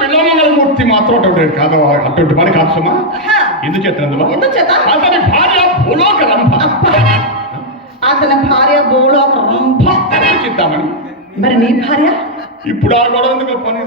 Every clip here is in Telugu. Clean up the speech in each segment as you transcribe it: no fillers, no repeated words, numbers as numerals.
బిల్లమంగళమూర్తి మాత్రం కాదు, అటువంటి వారి కాదు సుమా. ఎందుచేత అతని భార్య భూలోక రంభ. అతని భార్య భూలోక రంభ చిత్తామని. మరి నీ భార్య ఇప్పుడు ఆ గొడవ ఎందుకు పని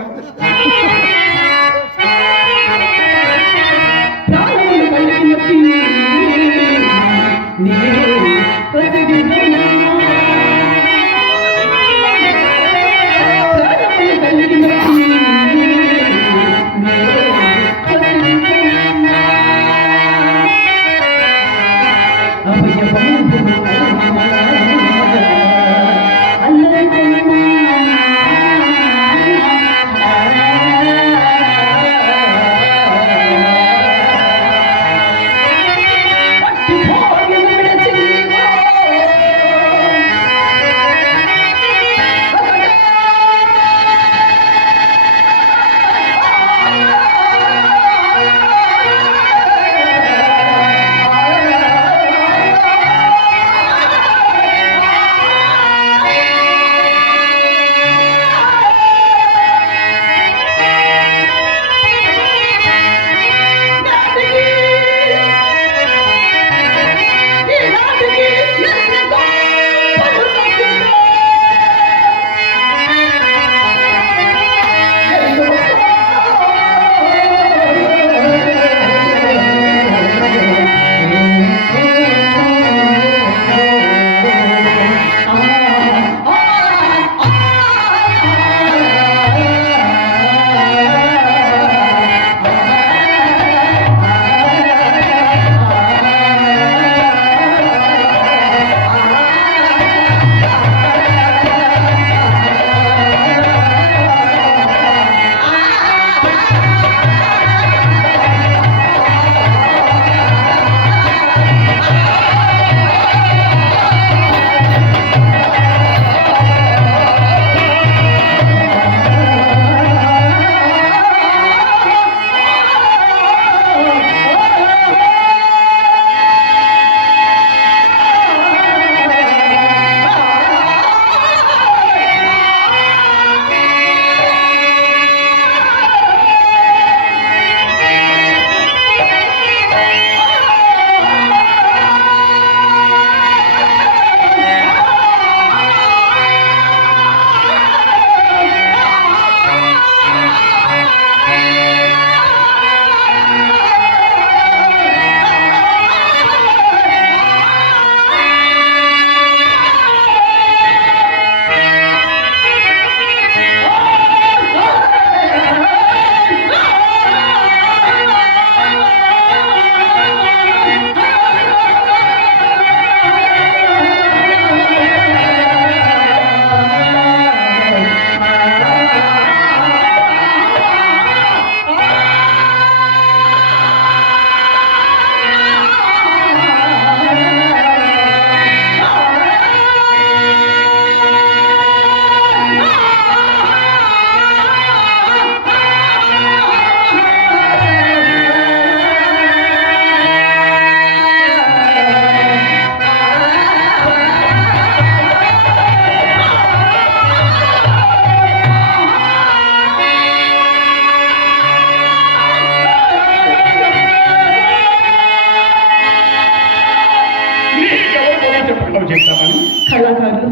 కళాకారులు,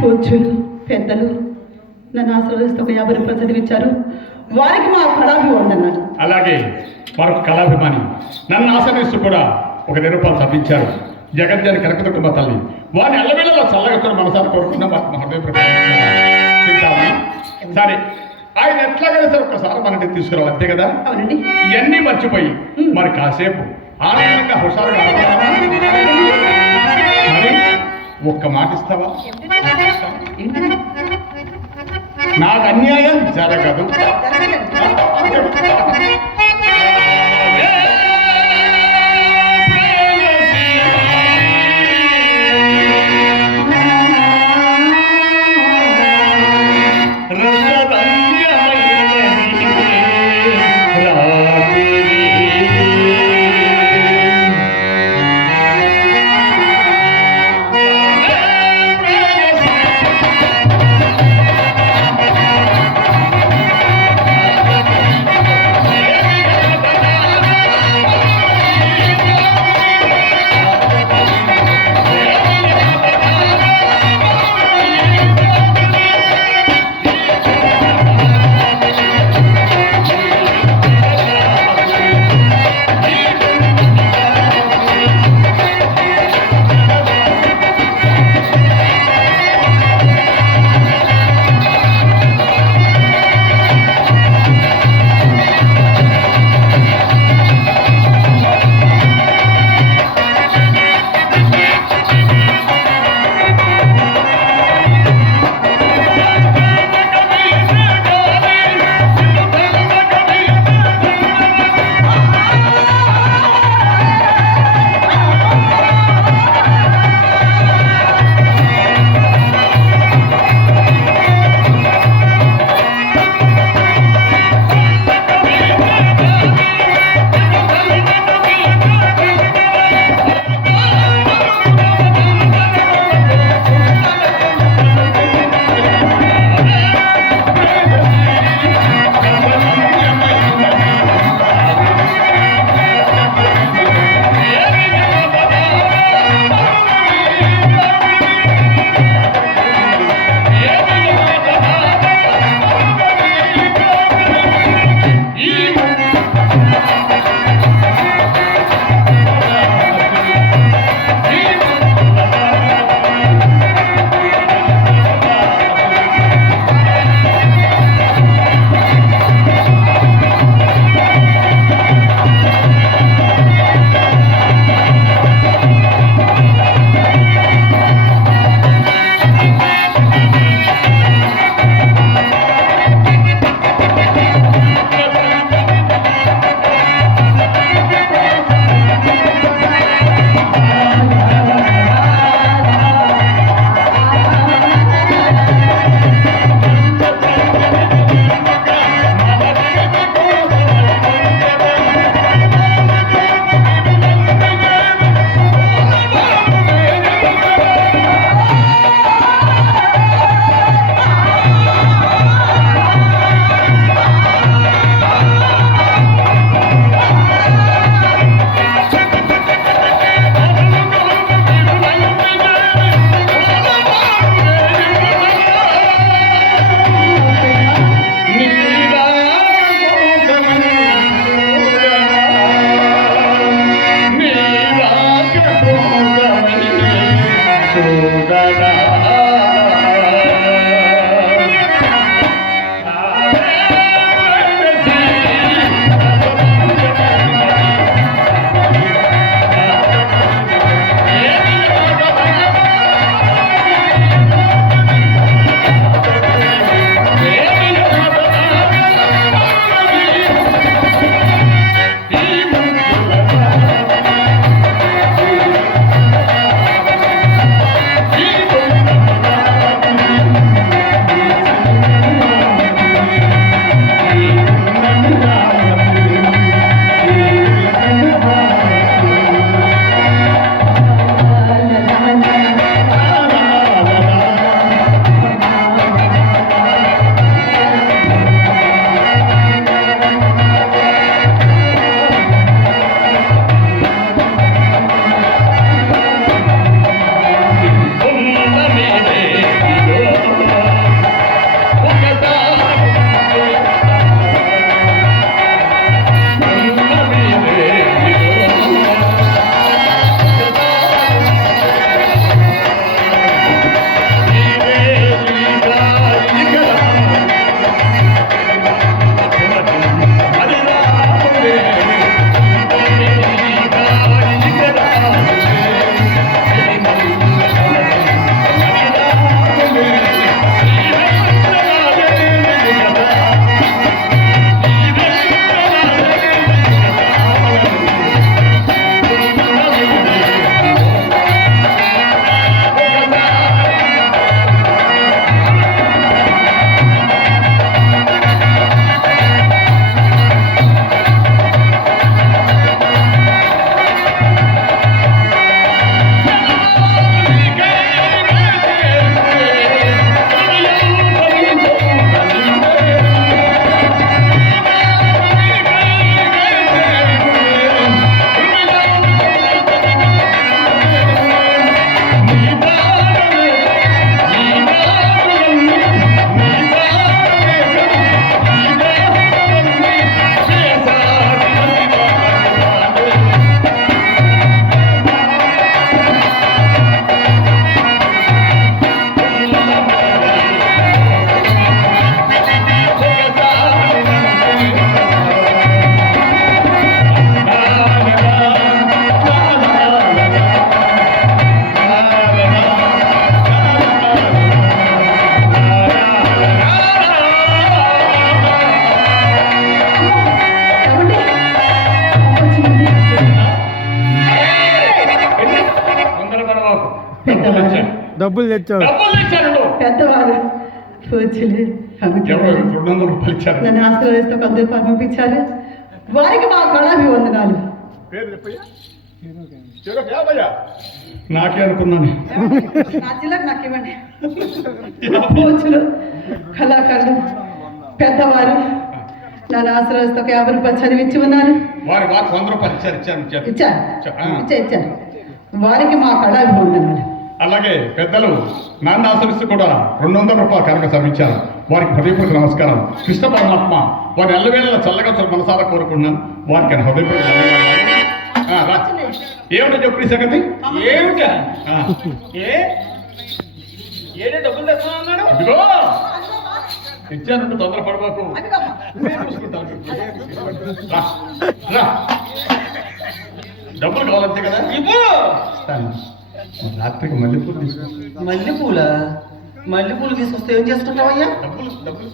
పూజ్యులు, పెద్దలు నన్ను ఆశీర్వదిస్తూ ఒక 50 రూపాయలు చదివించారు. వారికి మా కళాభిమానం అన్నారు. అలాగే మరొక కళాభిమాని నన్ను ఆశీర్వదిస్తూ కూడా ఒక 10 రూపాయలు చదివించారు. జగజ్జాని కనకదుర్గమ్మ తల్లి వారిని ఎల్లవేళలో చల్లగతో మనసారి కోరుకున్న సరే ఆయన ఎట్లాగైనా సరే ఒక్కసారి మన ఇంటికి తీసుకురావు, అంతే కదా. అవునండి. ఇవన్నీ మర్చిపోయి మరి కాసేపు ఆనందంగా హుషారుగా మరి ఒక్క మాట ఇస్తావా? నాకు అన్యాయం జరగదు. తెచ్చాను. డబ్బులు తెచ్చావు. డబ్బులు తెచ్చాను. పెద్దవారు పూజలు ఎవరు 200 రూపాయలు ఇచ్చారు. నన్ను ఆశీర్వదిస్తూ కొందరు పంపించారు. వారికి మా కళాభివందనాలు. పేరు చెప్పయ్యా. యాభయ్యా. నాకే అనుకున్నాను. నా జిల్లాకు నాకు ఇవ్వండి. పూజలు కళాకారులు పెద్దవారు నన్ను ఆశీర్వదిస్తూ 50 రూపాయలు చదివించి ఉన్నారు. వారికి 100 రూపాయలు ఇచ్చారు. ఇచ్చారు. వారికి మా కళాభివందనాలు. అలాగే పెద్దలు నన్ను ఆశ్రయిస్తూ కూడా 200 రూపాయలు కనుక సమించారు. వారికి హృదయపూర్వక నమస్కారం. కృష్ణ పరమాత్మ వారి ఎల్లవేళ చల్లగా మనసారా కోరుకున్నాను. వారికి హృదయపూర్వక ధన్యవాదాలు. ఏమిటో చెప్పు సంగతి. ఏమిటా ఏడే డబ్బులు తెస్తున్నా అన్నాడు. ఇదిగో ఇచ్చానంటే తొందర పడబాకు. డబ్బులు కావాలంతే కదా. ఇవ్వు. రాత్రికి మల్లెపూలు తీసుకొస్తా. మల్లెపూలు తీసుకొస్తే ఏం చేసుకుంటావయ్యా? డబ్బులు డబ్బులు